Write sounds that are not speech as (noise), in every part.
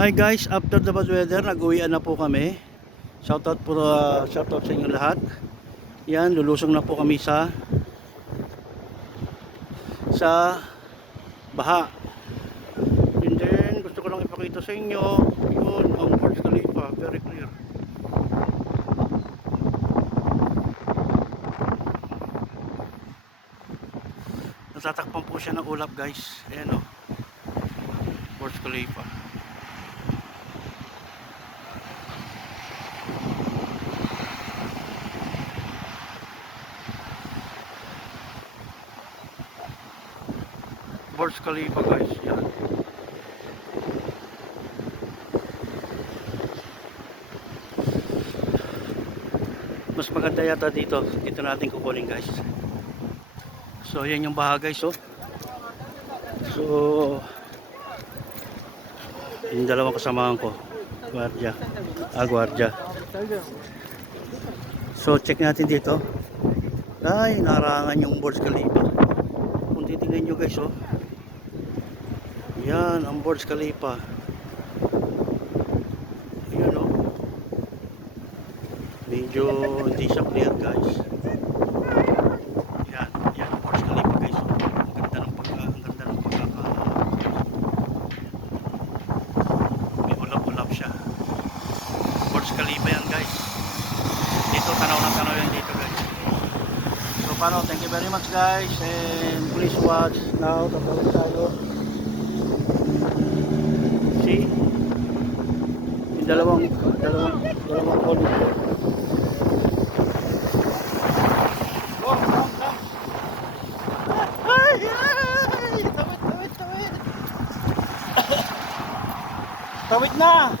Hi guys, after the bad weather, nag-uwian na po kami. Shoutout po, uh, shoutout sa inyo lahat. Yan, lulusong na po kami sa sa baha. And then, gusto ko lang ipakita sa inyo, yun, ang Burj Khalifa, very clear. Natatakpan po siya ng ulap guys. Ayan o. Burj Khalifa. Burj Khalifa guys. Yan. Mas maganda yata dito. Dito natin kukunin guys. So yan yung baha guys oh. So yung dalawang kasamahan ko. Gwardiya. Ah, gwardiya. So check natin dito. Ay, narangan yung Burj Khalifa. Kung titingnan nyo guys oh. Yan, ang Burj Khalifa. Ayan oh. Medyo hindi siya clear guys. Yan, yan ang Burj Khalifa guys. Ang ganda ng pagka, ang ganda ng pagkaka may ulap-ulap siya. Burj Khalifa yan guys. Dito tanaw na tanaw yan dito guys. So paano, thank you very much guys and please watch now tatawid tayo. See? Yung dalawang dalawang dalawang ay! Tawid, na!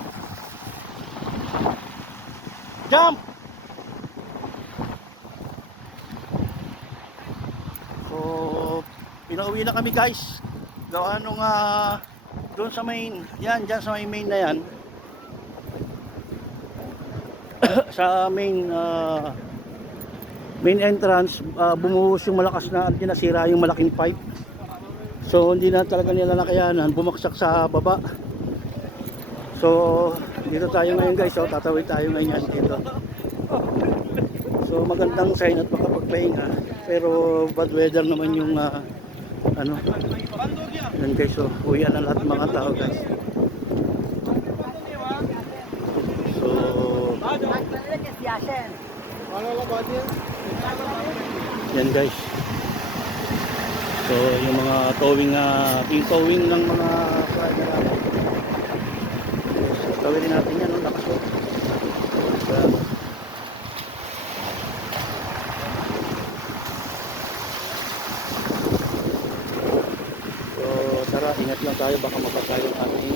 Jump! So, pinauwi na kami guys. Gawa nung ah, doon sa main, yan, dyan sa main na yan. (laughs) sa main ah, main entrance, ah, bumuhos yung malakas na at nasira yung malaking pipe. So, hindi na talaga nila nakayanan, bumaksak sa baba. So, dito tayo ngayon guys, so tatawid tayo ngayon dito. So, magandang sign at makapagpahinga. Pero bad weather naman yung ah, ano. Yan guys, so uwian na lahat mga tao guys. So, yan guys. So, yung mga towing, uh, yung towing ng mga. So, tawin natin yan, no? lakas. So, tara, ingat lang tayo, baka mapatay yung ating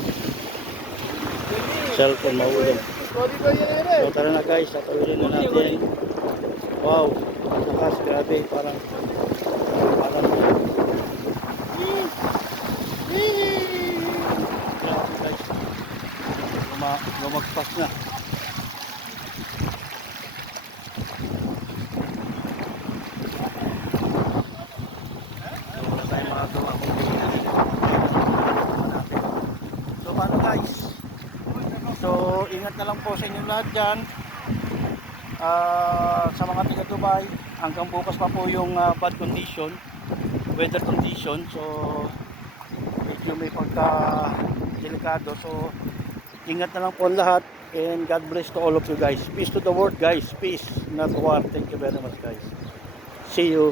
cellphone mahulog. So, tara na guys, tatawin na natin. Wow, ang lakas, grabe, parang, parang, grabe guys, Luma, lumagpas na. So, wala tayong makagawa kung hindi natin. So, paano guys? So, ingat na lang po sa inyong lahat dyan. Ah, sa mga taga Dubai, hanggang bukas pa po yung ah, bad condition, weather condition. So, medyo may pagka delikado. So, ingat na lang po lahat. And God bless to all of you guys. Peace to the world guys. Peace, not war. Thank you very much guys. See you.